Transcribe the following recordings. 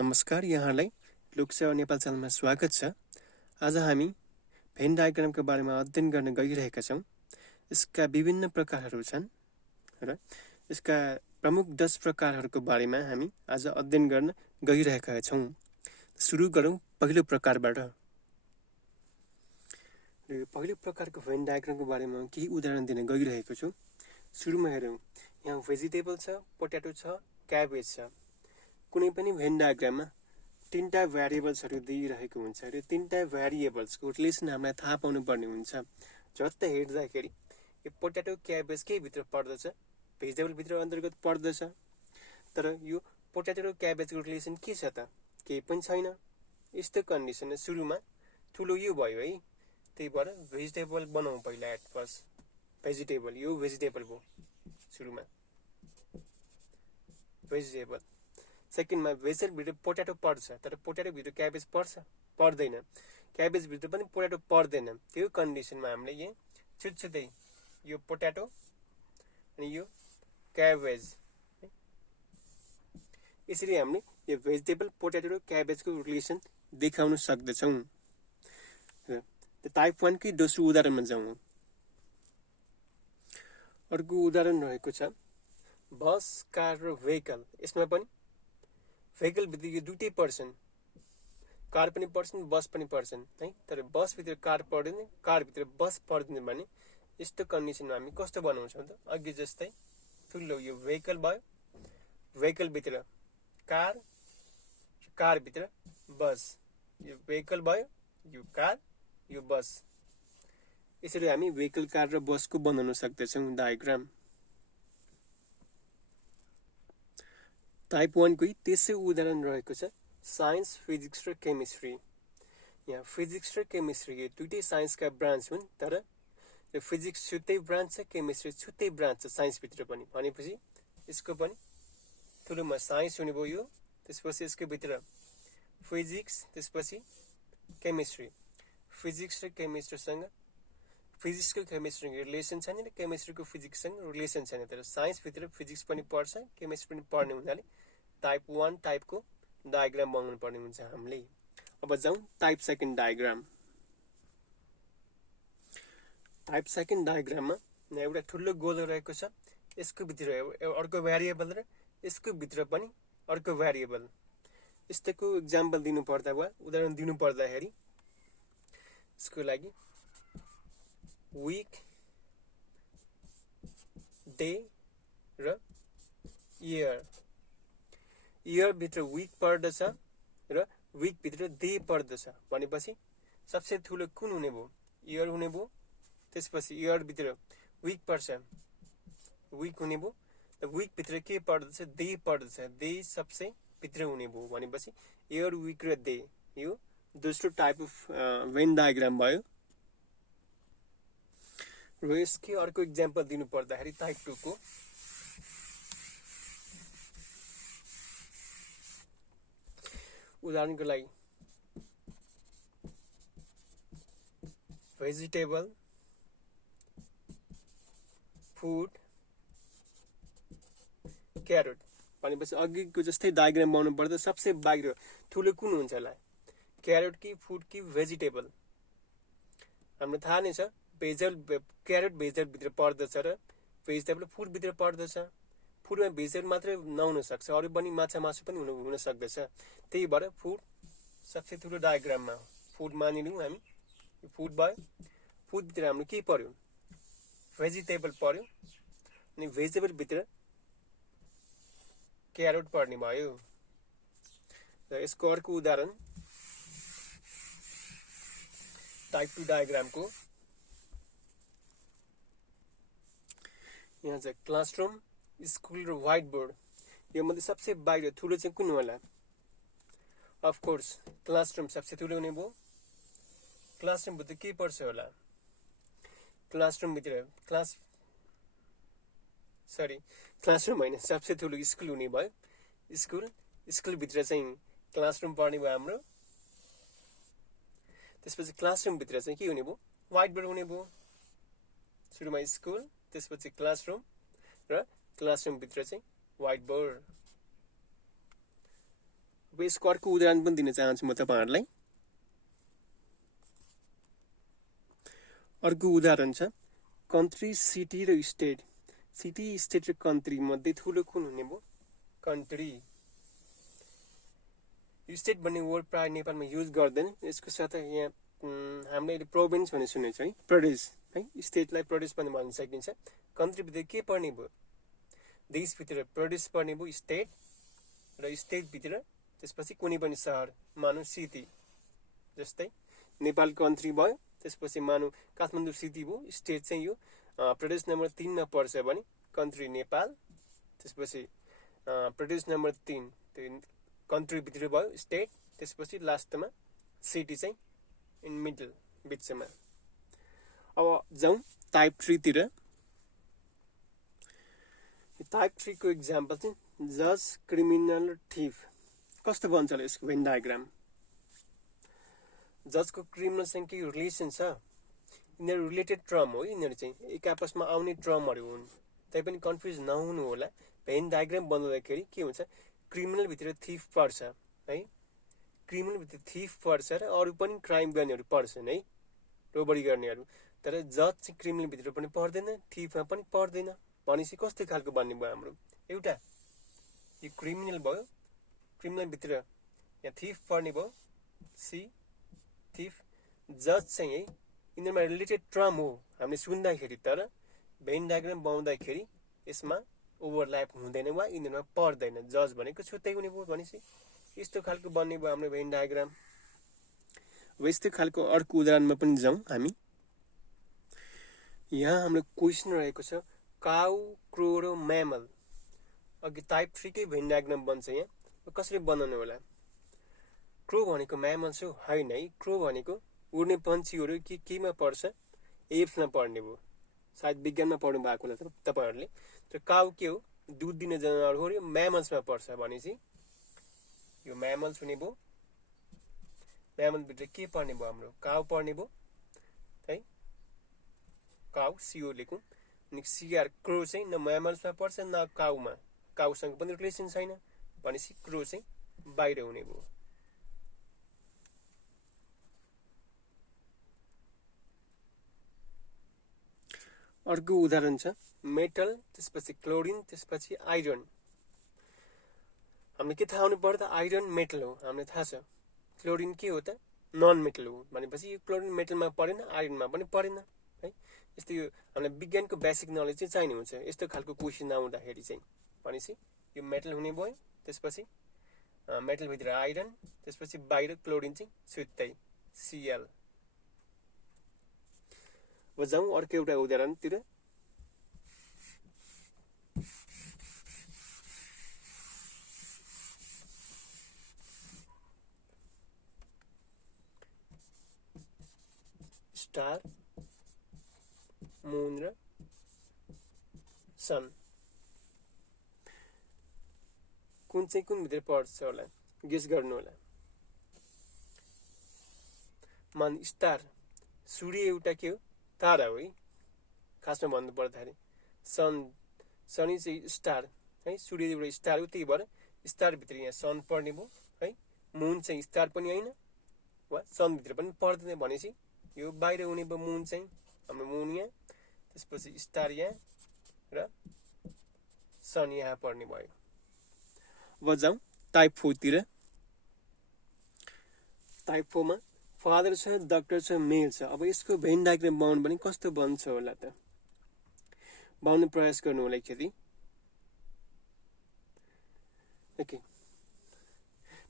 नमस्कार, यहाँलाई लोकसेवा नेपाल च्यानलमा स्वागत छ। आज हामी भेन डायग्रामको बारेमा अध्ययन गर्न गइरहेका छौँ। यसका विभिन्न प्रकारहरू छन् र यसका प्रमुख 10 प्रकारहरूको बारेमा हामी आज अध्ययन गर्न गइरहेका छौँ। सुरु गरौँ पहिलो प्रकारबाट। पहिलो प्रकारको भेन डायग्रामको बारेमा केही उदाहरण दिन गइरहेको छु। सुरुमा हेरौँ, यहाँ भेजिटेबल छ, पोट्याटो छ, क्याबेज छ। कुनै पनि भेन डायग्राममा तीनटा भ्यारिएबल्सहरू दिइरहेको हुन्छ र तीनटा भ्यारिएबल्सको रिलेसन हामीलाई थाहा पाउनु पर्ने हुन्छ। झट्ट हेर्दाखेरि यो पोट्याटो क्याबेज के भित्र पर्दछ? भेजिटेबल भित्र अन्तर्गत पर्दछ। तर यो पोट्याटो र क्याबेजको रिलेसन के छ त? केही पनि छैन। यस्तो कन्डिसनमा सुरुमा ठुलो यो भयो है, त्यही भएर भेजिटेबल बनाउँ पहिला। एट फर्स्ट भेजिटेबल, यो भेजिटेबल भयो सुरुमा, भेजिटेबल। सेकेन्डमा भेजिटेबल भित्र पोट्याटो पर्छ, तर पोट्याटो भित्र क्याबेज पर्दैन। क्याबेज भित्र पनि पोट्याटो पर्दैन। त्यो कन्डिसनमा हामीले यहाँ छुट्छुट्टै यो पोट्याटो अनि यो क्याबेज, यसरी हामीले यो भेजिटेबल, पोट्याटो र क्याबेजको रिलेसन देखाउन सक्दछौँ। टाइप 1 की दोस्रो उदाहरणमा जाउँ। अर्को उदाहरण रहेको छ बस, कार र भेहिकल। यसमा पनि भेहिकल भित्र यो दुइटै पर्छन्, कार पनि पर्छन्, बस पनि पर्छन् है। तर बस भित्र कार पर्दैन, कार भित्र बस पर्दैन भने यस्तो कन्डिसनमा हामी कस्तो बनाउँछौँ त? अघि जस्तै ठुलो यो भेहिकल भयो, भेहिकल भित्र कार, कार भित्र बस, यो भेहिकल भयो, यो कार, यो बस। यसरी हामी भेहिकल, कार र बसको बनाउन सक्दछौँ डायग्राम। टाइप 1 को तेस्रो उदाहरण रहेको छ साइन्स, फिजिक्स र केमिस्ट्री। यहाँ फिजिक्स र केमिस्ट्री यो दुइटै साइन्सका ब्रान्च हुन्, तर यो फिजिक्स छुट्टै ब्रान्च छ, केमिस्ट्री छुट्टै ब्रान्च छ साइन्सभित्र पनि। भनेपछि यसको पनि ठुलोमा साइन्स हुने भयो यो, त्यसपछि यसको भित्र फिजिक्स, त्यसपछि केमिस्ट्री। फिजिक्स र केमिस्ट्रीसँग, फिजिक्सको केमिस्ट्रीको रिलेसन छैन र केमिस्ट्रीको फिजिक्ससँग रिलेसन छैन। तर साइन्सभित्र फिजिक्स पनि पर्छ, केमिस्ट्री पनि पढ्ने हुनाले टाइप 1 टाइपको डायग्राम बनाउनु पर्ने हुन्छ हामीले। अब जाउँ टाइप 2 डायग्राम। टाइप 2 डायग्राममा एउटा ठुलो गोलो रहेको छ, यसको भित्र अर्को भ्यारिएबल र यसको भित्र पनि अर्को भ्यारिएबल। यस्तोको इक्जाम्पल दिनु पर्दा वा उदाहरण दिनु पर्दाखेरि यसको लागि विक, डे र इयर। इयर भित्र विक पर्दछ र विक भित्र डे पर्दछ भनेपछि सबसे ठुलो कुन हुने भयो? इयर हुने भयो। त्यसपछि इयर भित्र विक पर्छ, विक हुने भयो। विक भित्र के पर्दछ? डे पर्दछ, डे सबसे भित्र हुने भयो। भनेपछि इयर, विक र डे, यो दोस्रो टाइप अफ भेन डायग्राम भयो। र यसको अर्को इक्जाम्पल दिनु पर्दाखेरि टाइप 2 को उदाहरणको लागि भेजिटेबल, फुड, क्यारोट भनेपछि अघिको जस्तै डायग्राम बनाउनु पर्दा सबसे बाहिर ठुलो कुन हुन्छ होला? क्यारोट कि फुड कि भेजिटेबल? हामीलाई थाहा नै छ भेजिटेबल, क्यारोट भेजिटेबल भित्र पर्दछ र भेजिटेबल फुड भित्र पर्दछ। फुडमा भेजिटेबल मात्रै नहुन सक्छ, अरू पनि माछा मासु पनि हुन सक्दछ। त्यही भएर फुड सबसे ठुलो डायग्राममा फुड मानिलिउँ हामी। फुड भयो, फुड भित्र हाम्रो के पर्यो? भेजिटेबल पर्यो, अनि भेजिटेबल भित्र क्यारोट पर्ने भयो। र यसको अर्को उदाहरण टाइप 2 डायग्रामको यहाँ चाहिँ क्लासरुम, स्कुल र व्हाइट बोर्ड। यो मध्ये सबसे बाहिर ठुलो चाहिँ कुन होला? अफकोर्स क्लासरुम सबसे ठुलो हुने भयो। क्लासरुम भित्र के पर्छ होला? क्लासरुम भित्र क्लासरुम होइन, सबसे ठुलो स्कुल हुने भयो। स्कुल भित्र चाहिँ क्लासरुम पर्ने भयो हाम्रो। त्यसपछि क्लासरुम भित्र चाहिँ के हुने भयो? व्हाइट बोर्ड हुने भयो। सुरुमा स्कुल, त्यसपछि क्लासरुम र क्लासरुम भित्र चाहिँ व्हाइट बोर्ड। अब यसको अर्को उदाहरण पनि दिन चाहन्छु म तपाईहरुलाई। अर्को उदाहरण छ कन्ट्री, सिटी र स्टेट। सिटी, स्टेट र कन्ट्री मध्ये ठुलो कुन हुने भयो? कन्ट्री। स्टेट भन्ने वर्ड प्राय नेपालमा युज गर्दैन। यसको साथै यहाँ हामीले प्रोभिन्स भन्ने सुनेको छ है, प्रदेश है। स्टेटलाई प्रदेश पनि भन्न सकिन्छ। कन्ट्री भित्र के पर्ने भयो? देश भित्र प्रदेश पर्ने भयो स्टेट, र स्टेट भित्र त्यसपछि कुनै पनि शहर, मानौ सिटी, जस्तै नेपाल कन्ट्री भयो, त्यसपछि मानौ काठमाडौँ सिटी भयो। स्टेट चाहिँ यो प्रदेश नम्बर 3 मा पर्छ भने कन्ट्री नेपाल, त्यसपछि प्रदेश नम्बर 3 त्यो कन्ट्री भित्र भयो स्टेट, त्यसपछि लास्टमा सिटी चाहिँ इन मिडल, बिचमा। अब जाउँ टाइप 3 तिर। टाइप 3 को एक्जाम्पल चाहिँ जज, क्रिमिनल, थिफ। कस्तो बन्छ होला यसको भेन डायग्राम? जजको क्रिमिनलसँग के रिलेसन छ? यिनीहरू रिलेटेड टर्म हो। यिनीहरू चाहिँ एक आपसमा आउने टर्महरू हुन्। तैपनि कन्फ्युज नहुनु होला। भेन डायग्राम बनाउँदाखेरि के हुन्छ? क्रिमिनल भित्र थिफ पर्छ है, क्रिमिनल भित्र थिफ पर्छ र अरू पनि क्राइम गर्नेहरू पर्छन् है, रोबरी गर्नेहरू। तर जज चाहिँ क्रिमिनल भित्र पनि पर्दैन, थिफमा पनि पर्दैन। भनेपछि कस्तो खालको बन्ने भयो हाम्रो? एउटा यो क्रिमिनल भयो, क्रिमिनल भित्र यहाँ थिफ पर्ने भयो, सी थिफ। जज चाहिँ है यिनीहरूमा रिलेटेड टर्म हो हामीले सुन्दाखेरि, तर भेन डायग्राम बनाउँदाखेरि यसमा ओभरल्याप हुँदैन वा यिनीहरूमा पर्दैन। जज भनेको छुट्टै हुने भयो। भनेपछि यस्तो खालको बन्ने भयो हाम्रो भेन डायग्राम। अब यस्तो खालको अर्को उदाहरणमा पनि जाउँ हामी। यहाँ हाम्रो क्वेसन रहेको छ काउ, क्रो र म्यामल। अघि टाइप 3 कै भेन डायग्राम बन्छ। यहाँ कसरी बनाउनु होला? क्रो भनेको म्यामल्स हो हैन है। क्रो भनेको उड्ने पन्छीहरू केमा पर्छ? एप्समा पर्ने भयो। सायद विज्ञानमा पढ्नु भएको होला तपाईहरुले। तर काउ के हो? दूध दिने जनावर हो। यो म्यामल्समा पर्छ। भनेपछि यो म्यामल्स हुने भयो। म्यामल भित्र के पर्ने भयो? हाम्रो काउ पर्ने भयो है। काउ सीओ लेखौं। अनि सीआर क्रो चाहिँ न म्यामल्समा पर्छ न काउमा। काउसँग पनि रिलेसन छैन। भनेपछि क्रो चाहिँ बाहिर हुने भयो। अर्को उदाहरण छ मेटल, त्यसपछि क्लोरिन, त्यसपछि आइरन। हामीले के थाहा हुनु पर्यो त? आइरन मेटल हो, हामीलाई थाहा छ। क्लोरिन के हो त? नन मेटल हो। भनेपछि यो क्लोरिन मेटलमा परेन, आइरनमा पनि परेन है। यस्तो यो हामीलाई विज्ञानको बेसिक नलेज चाहिँ चाहिने हुन्छ यस्तो खालको क्वेसन आउँदाखेरि चाहिँ। भनेपछि यो मेटल हुने भयो, त्यसपछि मेटल भित्र आइरन, त्यसपछि बाहिर क्लोरिन चाहिँ छुट्टै Cl। अब जाउँ अर्को एउटा उदाहरणतिर। स्टार, मून र सन कुन चाहिँ कुन भित्र पर्छ होला? गेस गर्नु होला। मान स्टार, सूर्य एउटा के हो? तारा हो है। खासमा भन्नु पर्दाखेरि शनि चाहिँ स्टार है। सूर्य एउटा स्टार हो, त्यही भएर स्टार भित्र यहाँ सन पर्ने भयो है। मून चाहिँ स्टार पनि हैन वा सन भित्र पनि पर्दैन। भनेपछि यो बाहिर हुने भयो मून चाहिँ। हाम्रो मून यहाँ, त्यसपछि स्टार यहाँ र सन यहाँ पर्ने भयो। अब जाउँ टाइप 4 तिर। टाइप 4 मा फादर छ, डक्टर छ, मेल छ। अब यसको भेन डायग्राम बनाउनु भने कस्तो बन्छ होला त? बनाउन प्रयास गर्नु होला एकचोटि। ओके,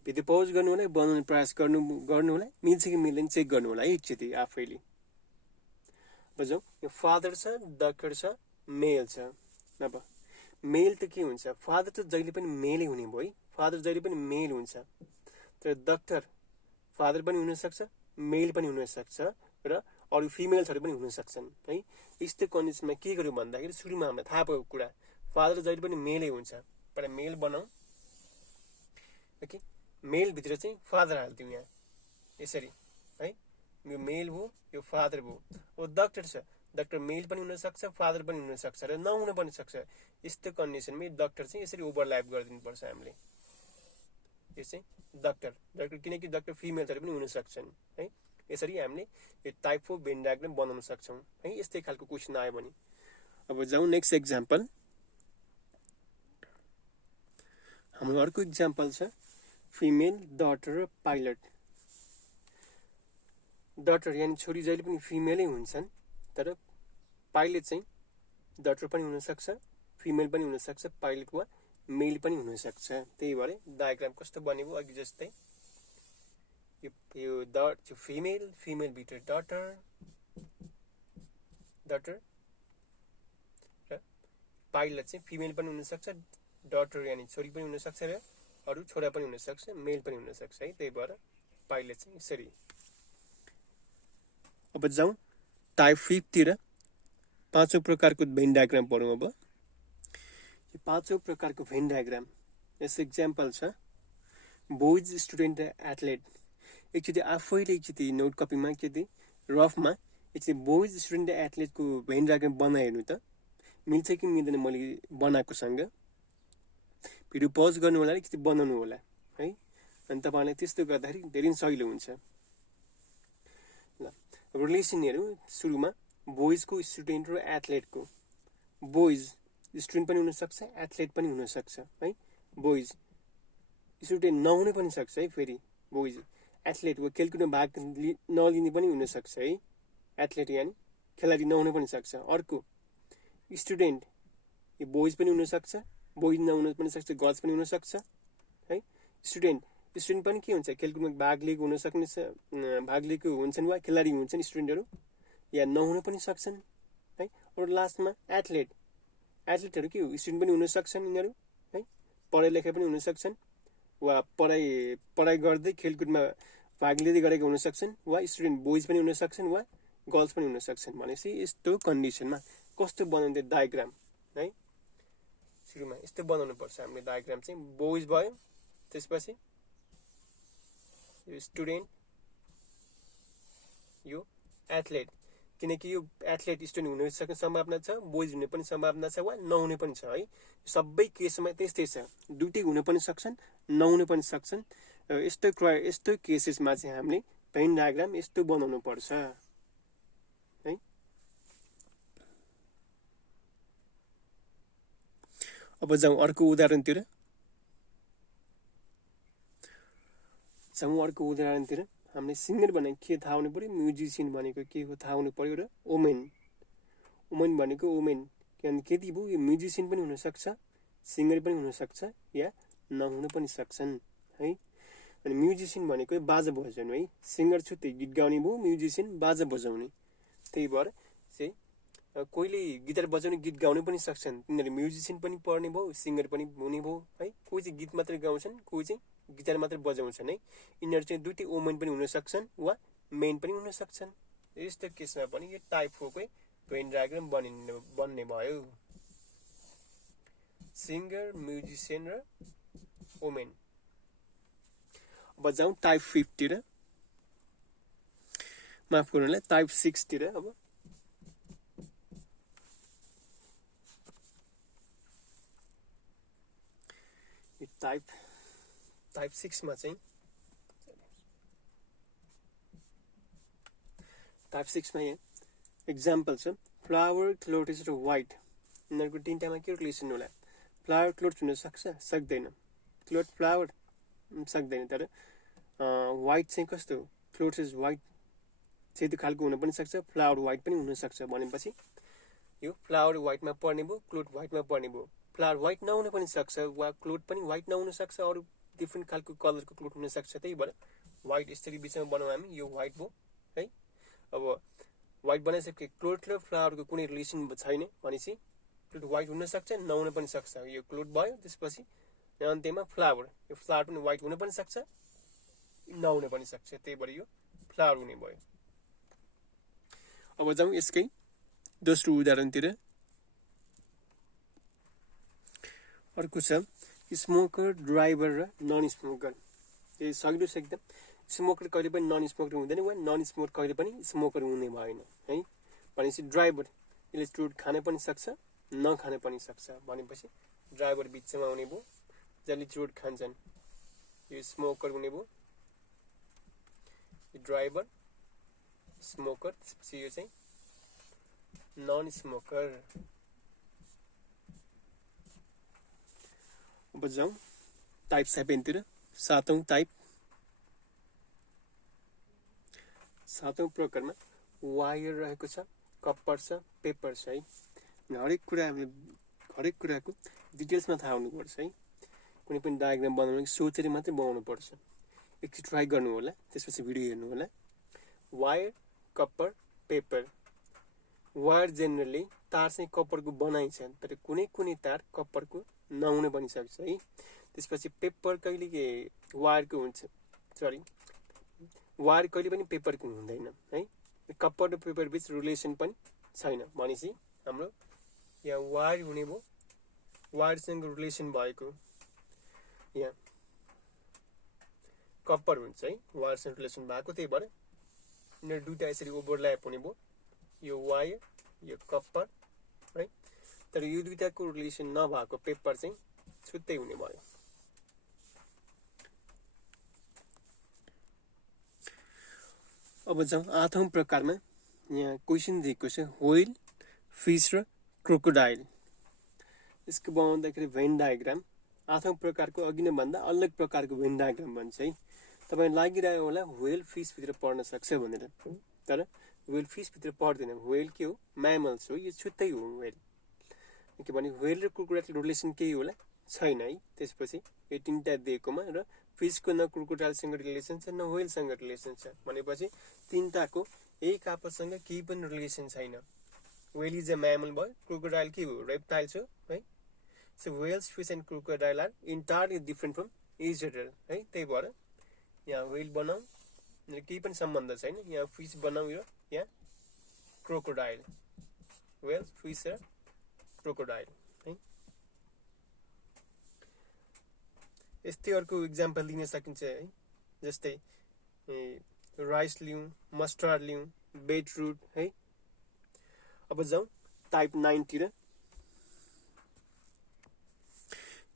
भिडियो पज गर्नु होला, बनाउने प्रयास गर्नु होला। मिल्छ कि मिल्दैन चेक गर्नु होला एकचोटि आफैले। बुझौँ, यो फादर छ, डक्टर छ, मेल छ। अब मेल त के हुन्छ? फादर त जहिले पनि मेलै हुने भयो है। फादर जहिले पनि मेल हुन्छ। तर डक्टर फादर पनि हुन सक्छ, मेल पनि हुन सक्छ र अरू फिमेल्सहरू पनि हुन सक्छन् है। यस्तो कन्डिसनमा के गर्यो भन्दाखेरि सुरुमा हामीलाई थाहा भएको कुरा फादर जहिले पनि मेलै हुन्छ। पहिला मेल बनाऊ। ओके, मेल भित्र चाहिँ फादर हाल्दिउँ यहाँ यसरी है। यो मेल हो, यो फादर भयो। अब डक्टर छ, डक्टर मेल पनि हुन सक्छ, फादर पनि हुन सक्छ र नहुन पनि सक्छ। यस्तो कन्डिसनमा डक्टर चाहिँ यसरी ओभरल्याप गरिदिनु पर्छ हामीले। यो चाहिँ डक्टर डक्टर किनकि डक्टर फिमेलहरू पनि हुन सक्छन् है। यसरी हामीले यो टाइप 4 भेन डायग्राम बनाउन सक्छौँ है। यस्तै खालको क्वेसन आयो भने अब जाउँ नेक्स्ट एक्जाम्पल। हाम्रो अर्को एक्जाम्पल छ फिमेल डटर पाइलट। डटर यानि छोरी जहिले पनि फिमेलै हुन्छन्, तर पाइलट चाहिँ डटर पनि हुन सक्छ, फिमेल पनि हुन सक्छ, पाइलट वा मेल पनि हुन सक्छ। त्यही भएर डायग्राम कस्तो बनेको अघि जस्तै यो फिमेल फिमेल भित्र डटर डटर र पाइलट चाहिँ फिमेल पनि हुन सक्छ, डटर यानि छोरी पनि हुन सक्छ र अरू छोरा पनि हुन सक्छ, मेल पनि हुन सक्छ है। त्यही भएर पाइलट चाहिँ यसरी। अब जाउँ टाइप 5 तिर। पाँचौं प्रकारको भेन डायग्राम पढौँ। अब यो पाँचौं प्रकारको भेन डायग्राम यस एक्जाम्पल छ बोइज स्टुडेन्ट एथलेट। एकचोटि आफैले एकचोटि नोट कपीमा एकचोटि रफमा एकचोटि बोइज स्टुडेन्ट एथलेटको भेन डायग्राम बनाइहेर्नु त मिल्छ कि मिल्दैन। मैले बनाएकोसँग भिडियो पज गर्नु होला, एकचोटि बनाउनु होला है। अनि तपाईँलाई त्यस्तो गर्दाखेरि धेरै सजिलो हुन्छ। ल रिलेसन हेरौँ। सुरुमा बोइजको स्टुडेन्ट र एथलेटको। बोइज स्टुडेन्ट पनि हुनसक्छ, एथलेट पनि हुनसक्छ है। बोइज स्टुडेन्ट नहुने पनि सक्छ है। फेरि बोइज एथलेट वा खेलकुदमा भाग नलिने पनि हुनसक्छ है। एथलेट यानि खेलाडी नहुन पनि सक्छ। अर्को स्टुडेन्ट यो बोइज पनि हुनसक्छ, बोइज नहुन पनि सक्छ, गर्ल्स पनि हुनसक्छ है। स्टुडेन्ट स्टुडेन्ट पनि के हुन्छ, खेलकुदमा भाग लिएको हुन सक्ने भाग लिएको हुन्छन् वा खेलाडी हुन्छन् स्टुडेन्टहरू, या नहुन पनि सक्छन् है। और लास्टमा एथलेट एथलेटहरू के हो, स्टुडेन्ट पनि हुन सक्छन् यिनीहरू है। पढाइ लेखाइ पनि हुन सक्छन् वा पढाइ गर्दै खेलकुदमा भाग लिँदै गरेका हुन सक्छन्, वा स्टुडेन्ट बोइज पनि हुन सक्छन् वा गर्ल्स पनि हुन सक्छन्। भनेपछि यस्तो कन्डिसनमा कस्तो बनाउँदै डायग्राम है। सुरुमा यस्तो बनाउनु पर्छ हामीले डायग्राम चाहिँ। बोइज भयो, त्यसपछि यो स्टुडेन्ट, यो एथलेट, किनकि यो एथलेट स्टुडेन्ट हुन सक्ने सम्भावना छ, बोइज हुने पनि सम्भावना छ वा नहुने पनि छ है। सबै केसमा त्यस्तै छ, दुइटै हुन पनि सक्छन्, नहुन पनि सक्छन्। यस्तो केसेसमा चाहिँ हामीले भेन डायग्राम यस्तो बनाउनु पर्छ है। अब जाउँ अर्को उदाहरणतिर। हामीले सिङ्गर भनेको के थाहा हुनु पर्यो, म्युजिसियन भनेको के हो थाहा हुनु पर्यो, र वुमेन भनेको वुमेन केटी भयो। यो म्युजिसियन पनि हुनसक्छ, सिङ्गर पनि हुनसक्छ या नहुन पनि सक्छन् है। अनि म्युजिसियन भनेको बाजा बजाउने है। सिङ्गर छुट्टै गीत गाउने भयो, म्युजिसियन बाजा बजाउने। त्यही भएर चाहिँ कोहीले गिटार बजाउने गीत गाउनु पनि सक्छन्, तिनीहरू म्युजिसियन पनि पढ्ने भयो, सिङ्गर पनि हुने भयो है। कोही चाहिँ गीत मात्रै गाउँछन्, कोही चाहिँ गिटार मात्रै बजाउँछन् है। यिनीहरू चाहिँ दुइटै वुमेन पनि हुन सक्छन् वा मेन पनि हुन सक्छन्। यस्तो केसमा पनि यो टाइप 4 कै भेन डायग्राम बन्ने भयो। सिङ्गर, म्युजिसियन र वुमेन। अब जाउँ टाइप 5 तिर। माफ गर्नु होला, टाइप 6 तिर। अब टाइप 6 मा चाहिँ टाइप 6 मा यहाँ एक्जाम्पल छ फ्लावर, क्लोथ्स र व्हाइट। यिनीहरूको तिनटामा के रिलेसन होला। फ्लावर क्लोथ हुन सक्छ, सक्दैन। क्लोथ फ्लावर सक्दैन। तर व्हाइट चाहिँ कस्तो हो, क्लोथ्स व्हाइट सेतो खालको हुन पनि सक्छ, फ्लावर व्हाइट पनि हुन सक्छ। भनेपछि यो फ्लावर व्हाइटमा पर्ने भयो, क्लोथ व्हाइटमा पर्ने भयो। फ्लावर व्हाइट नहुन पनि सक्छ वा क्लोथ पनि व्हाइट नहुन सक्छ, अरू डिफ्रेन्ट खालको कलरको क्लोथ हुन सक्छ। त्यही भएर व्हाइट यसरी बिचमा बनाउँ हामी, यो व्हाइट भयो है। अब व्हाइट बनाइसके क्लोथ र फ्लावरको कुनै रिलेसन छैन भनेपछि क्लोथ व्हाइट हुन सक्छ, नहुन पनि सक्छ। यो क्लोथ भयो, त्यसपछि अन्त्यमा फ्लावर। यो फ्लावर पनि व्हाइट हुन पनि सक्छ, नहुन पनि सक्छ। त्यही भएर यो फ्लावर हुने भयो। अब जाउँ यसकै दोस्रो उदाहरणतिर। अर्को छ स्मोकर, ड्राइभर र नन स्मोकर। यो सजिलो छ एकदम। स्मोकर कहिले पनि नन स्मोकर हुँदैन वा नन स्मोकर कहिले पनि स्मोकर हुने भएन है। भनेपछि ड्राइभर यसले चुरोट खान पनि सक्छ, नखान पनि सक्छ। भनेपछि ड्राइभर बिचमा हुने भयो, जसले चुरोट खान्छन् यो स्मोकर हुने भयो, यो ड्राइभर स्मोकर, त्यसपछि यो चाहिँ नन स्मोकर। अब जाउँ टाइप 7 तिर। सातौं टाइप, सातौं प्रकारमा वायर रहेको छ, कपर छ, पेपर छ है। हरेक कुराको डिटेल्समा थाहा हुनुपर्छ है। कुनै पनि डायग्राम बनाउन सोचेर मात्रै बनाउनु पर्छ। एकचोटि ट्राई गर्नु होला, त्यसपछि भिडियो हेर्नु होला। Wire, copper, paper. Wire generally तार चाहिँ कपरको बनाइन्छ, तर कुनै तार कपरको नहुन पनि सक्छ है। त्यसपछि पेपर कहिले वायरको हुन्छ, वायर कहिले पनि पेपरको हुँदैन है। कपर र पेपर बीच रिलेसन पनि छैन भनेपछि हाम्रो यहाँ वायर हुने भयो, वायरसँग रिलेसन भएको। यहाँ कपर हुन्छ है, वायरसँग रिलेसन भएको, त्यही भएर यिनीहरू दुईटा यसरी ओभरल्याप हुने भयो, यो वायर यो कपर है। तर यो दुईटाको रिलेसन नभएको पेपर चाहिँ छुट्टै हुने भयो। अब जाउँ आठौं प्रकारमा। यहाँ क्वेसन दिएको छ व्हेल, फिश र क्रोकोडाइल। यसको बनाउँदाखेरि भेन डायग्राम आठौं प्रकारको अघि नै भन्दा अलग प्रकारको भेन डायग्राम बन्छ है। तपाईलाई लागिरहेको होला व्हेल फिश भित्र पर्न सक्छ भनेर, तर व्हेल फिश भित्र पर्दैन। व्हेल के हो, म्यामल्स हो, यो छुट्टै हो व्हेल। के भने व्हेल र क्रोकोडाइलको रिलेसन केही होला छैन है। त्यसपछि यो तीनटा दिएकोमा र फिशको न क्रोकोडाइलसँग रिलेसन छ न व्हेलसँग रिलेसन छ भनेपछि तीनटाको एक आपससँग केही पनि रिलेसन छैन। व्हेल इज अ म्यामल भयो, क्रोकोडाइल के हो, रेप्टाइल छ है। So whales, fish and crocodile are entirely different from each other है। त्यही भएर यहाँ व्हेल बनाऊ केही पनि सम्बन्ध छैन, यहाँ फिश बनाऊ र यहाँ क्रोकोडाइल, व्हेल्स, फिश र क्रोकोडाइल है। यस्तै अर्को इक्जाम्पल दिन सकिन्छ है। जस्तै राइस लिउँ, मस्टर्ड लिउँ, बेटरुट है। अब जाउँ टाइप 9 तिर।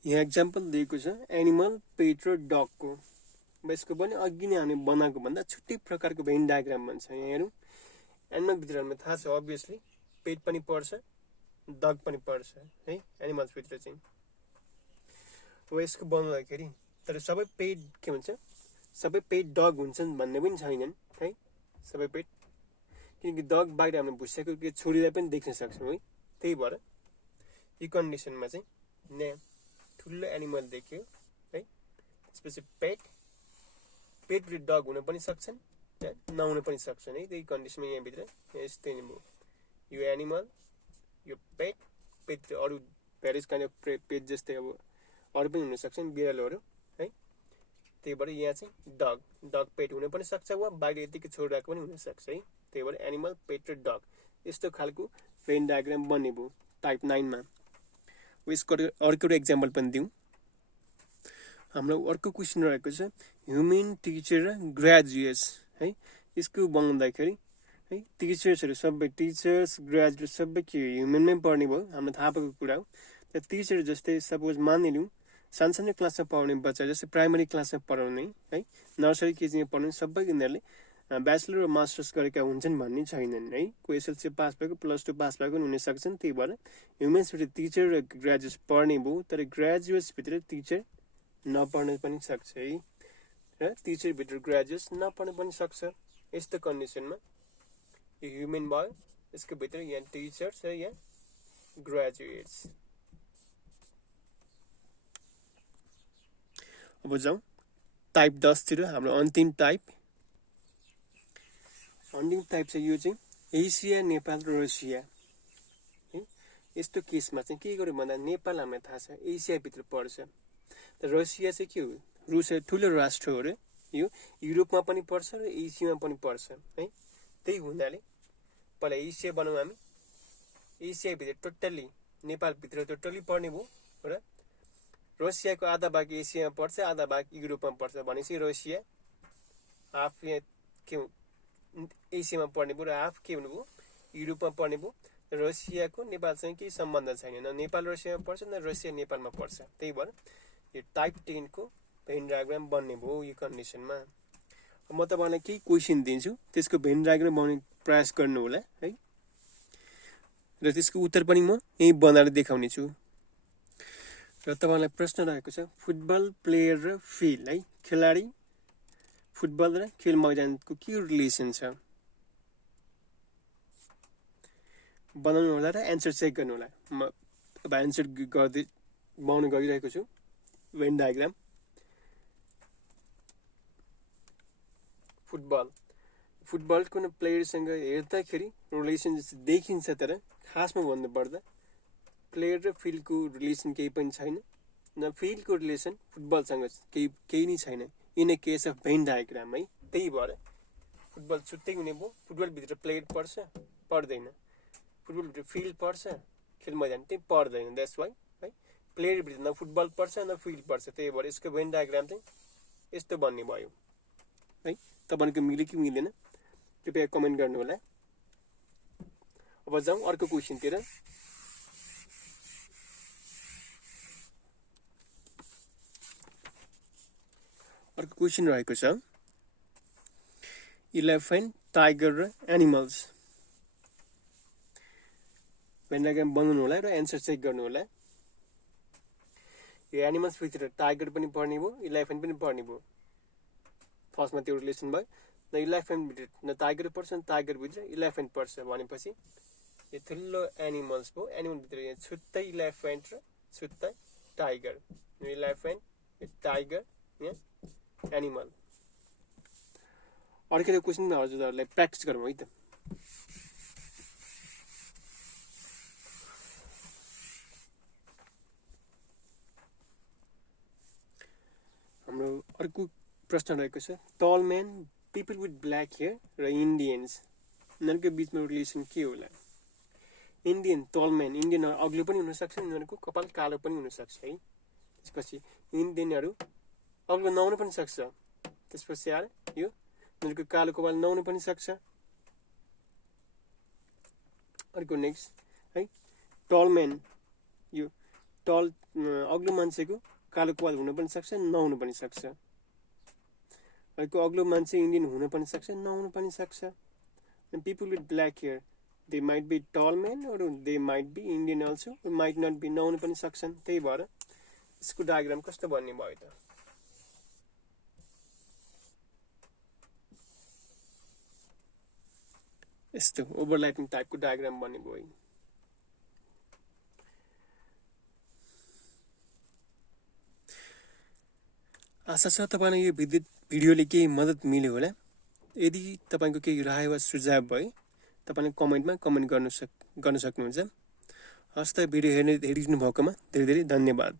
यहाँ एक्जाम्पल दिएको छ एनिमल, पेट र डगको। यसको पनि अघि नै हामी बनाएको भन्दा छुट्टै प्रकारको भेन डायग्राम बन्छ। यहाँ हेरौँ, एनिमल भित्र हामीलाई थाहा छ अभियसली पेट पनि पर्छ, डग पनि पर्छ है एनिमल्स भित्र चाहिँ। हो यसको बनाउँदाखेरि तर सबै पेट के भन्छ, सबै पेट डग हुन्छन् भन्ने पनि छैनन् है। सबै पेट, किनकि डग बाहिर हामीले भुस्साको के छोडिँदा पनि देख्न सक्छौँ है। त्यही भएर यो कन्डिसनमा चाहिँ यहाँ ठुलो एनिमल देख्यो है। त्यसपछि पेट डग हुन पनि सक्छन्, नहुन पनि सक्छन् है। त्यही कन्डिसनमा यहाँभित्र यस्तै नै भयो। यो एनिमल, यो पेट अरू भेरियस काइन्ड अफ पेट जस्तै अब अरू पनि हुन सक्छन्, बिरालोहरू है। त्यही भएर यहाँ चाहिँ डग पेट हुन पनि सक्छ वा बाहिर यतिकै छोडिरहेको पनि हुन सक्छ है। त्यही भएर एनिमल, पेट र डग यस्तो खालको भेन डायग्राम बन्ने भयो टाइप 9 मा। यसको अर्को एक्जाम्पल पनि दिउँ। हाम्रो अर्को क्वेसन रहेको छ ह्युमन, टिचर र ग्रेजुएट्स है। यसको बनाउँदाखेरि है टिचर्सहरू सबै, टिचर्स ग्रेजुएट सबै के ह्युमनमै पर्ने भयो, हामीलाई थाहा भएको कुरा हो। तर टिचर जस्तै सपोज मानिलिउँ सानसानो क्लासमा पढाउने बच्चा, जस्तै प्राइमरी क्लासमा पढाउने है, नर्सरी केजीमा पढाउने सबै यिनीहरूले ब्याचलर र मास्टर्स गरेका हुन्छन् भन्ने छैनन् है। कोही एसएलसी पास भएको, +2 पास भएको पनि हुन सक्छन्। त्यही भएर ह्युमन्सभित्र टिचर र ग्रेजुएट्स पढ्ने भयो, तर ग्रेजुएट्सभित्र टिचर नपढ्न पनि सक्छ है, र टिचरभित्र ग्रेजुएट्स नपढ्न पनि सक्छ। यस्तो कन्डिसनमा यो ह्युमन भयो, यसको भित्र यहाँ टिचर्स र यहाँ ग्रेजुएट्स। अब जाउँ टाइप 10 तिर। हाम्रो अन्तिम टाइप छ यो चाहिँ एसिया, नेपाल र रसिया है। यस्तो केसमा चाहिँ के गर्यो भन्दा नेपाल हामीलाई थाहा छ एसियाभित्र पर्छ, तर रसिया चाहिँ के हो, रुस ठुलो राष्ट्र हो र यो युरोपमा पनि पर्छ र एसियामा पनि पर्छ है। त्यही हुनाले पहिला एसिया बनाउँ हामी। एसियाभित्र टोटल्ली नेपालभित्र टोटल्ली पर्ने भयो र रसियाको आधा भाग एसियामा पर्छ, आधा भाग युरोपमा पर्छ भनेपछि रसिया हाफ यहाँ के एसियामा पर्ने भयो र हाफ के हुनुभयो युरोपमा पर्ने भयो। रसियाको नेपालसँग केही सम्बन्ध छैन, न नेपाल रसियामा पर्छ न रसिया नेपालमा पर्छ। त्यही भएर यो टाइप 10 को भेन डायग्राम बन्ने भयो यो कन्डिसनमा। म तपाईँलाई केही क्वेसन दिन्छु, त्यसको भेन डायग्राम बनाउने प्रयास गर्नु होला है, र त्यसको उत्तर पनि म यही बनाएर देखाउने छु। र तपाईँलाई प्रश्न रहेको छ फुटबल प्लेयर र फिल्ड है, खेलाडी फुटबल र खेल मैदानको के रिलेसन छ, बनाउनु होला र एन्सर चेक गर्नु होला। म अब एन्सर गर्दै बनाउन गइरहेको छु भेन डायग्राम। फुटबल कुनै प्लेयरसँग हेर्दाखेरि रिलेसन जस्तो देखिन्छ, तर खासमा भन्नुपर्दा प्लेयर र फिल्डको रिलेसन केही पनि छैन, न फिल्डको रिलेसन फुटबलसँग केही नै छैन in a case of van diagram है। त्यही भएर फुटबल छुट्टै हुने भयो, फुटबलभित्र प्लेयर पर्छ पर्दैन, फुटबलभित्र फिल्ड पर्छ खेल मैदान त्यही पर्दैन। द्याट्स वाइ है, प्लेयरभित्र न फुटबल पर्छ न फिल्ड पर्छ, त्यही भएर यसको भेन डायग्राम चाहिँ यस्तो बन्ने भयो है। तपाईँको मिल्यो कि मिलेन कृपया कमेन्ट गर्नु होला। अब जाउँ अर्को क्वेसनतिर। अर्को क्वेसन रहेको छ इलेफेन्ट, टाइगर र एनिमल्स। भेन डायग्राम बनाउनु होला र एन्सर चेक गर्नु होला। यो एनिमल्स भित्र टाइगर पनि पर्ने भयो, इलेफेन्ट पनि पर्ने भयो। फर्स्टमा त्यो रिलेसन भयो, न इलेफेन्ट भित्र न टाइगर पर्छ न टाइगर भित्र इलेफेन्ट पर्छ भनेपछि यो ठुलो एनिमल्स भयो। एनिमल भित्र यहाँ छुट्टै इलेफेन्ट र छुट्टै टाइगर, यो इलेफेन्ट यो टाइगर यहाँ एनिमल। अर्को क्वेसन हजुरहरूलाई प्र्याक्टिस गरौँ है त। हाम्रो अर्को प्रश्न रहेको छ tall man, people with black hair र इन्डियन्स, यिनीहरूको बिचमा रिलेसन के होला। इन्डियन टल म्यान, इन्डियन अग्लो पनि हुनसक्छ, यिनीहरूको कपाल कालो पनि हुनसक्छ है। त्यसपछि इन्डियनहरू अग्लो नहुनु पनि सक्छ, त्यसपछि आएर यो यिनीहरूको कालो कपाल नहुनु पनि सक्छ। अर्को नेक्स्ट है, टल म्यान, यो टल अग्लो मान्छेको कालो कपाल हुन पनि सक्छ नहुनु पनि सक्छ। अर्को अग्लो मान्छे इन्डियन हुन पनि सक्छ नहुनु पनि सक्छ। People with black hair, they might be tall man और they might be Indian also, might not be, नहुनु पनि सक्छन्। त्यही भएर यसको डायग्राम कस्तो बन्ने भयो त। यस्तो ओभरल्यापिङ टाइपको डायग्राम बन्ने भयो। आशा छ तपाईँलाई यो भिडियोले केही मद्दत मिल्यो होला। यदि तपाईँको केही राय वा सुझाव भए तपाईँले कमेन्टमा कमेन्ट गर्न सक्नुहुन्छ। हस् त, भिडियो हेरिदिनु भएकोमा धेरै धेरै धन्यवाद।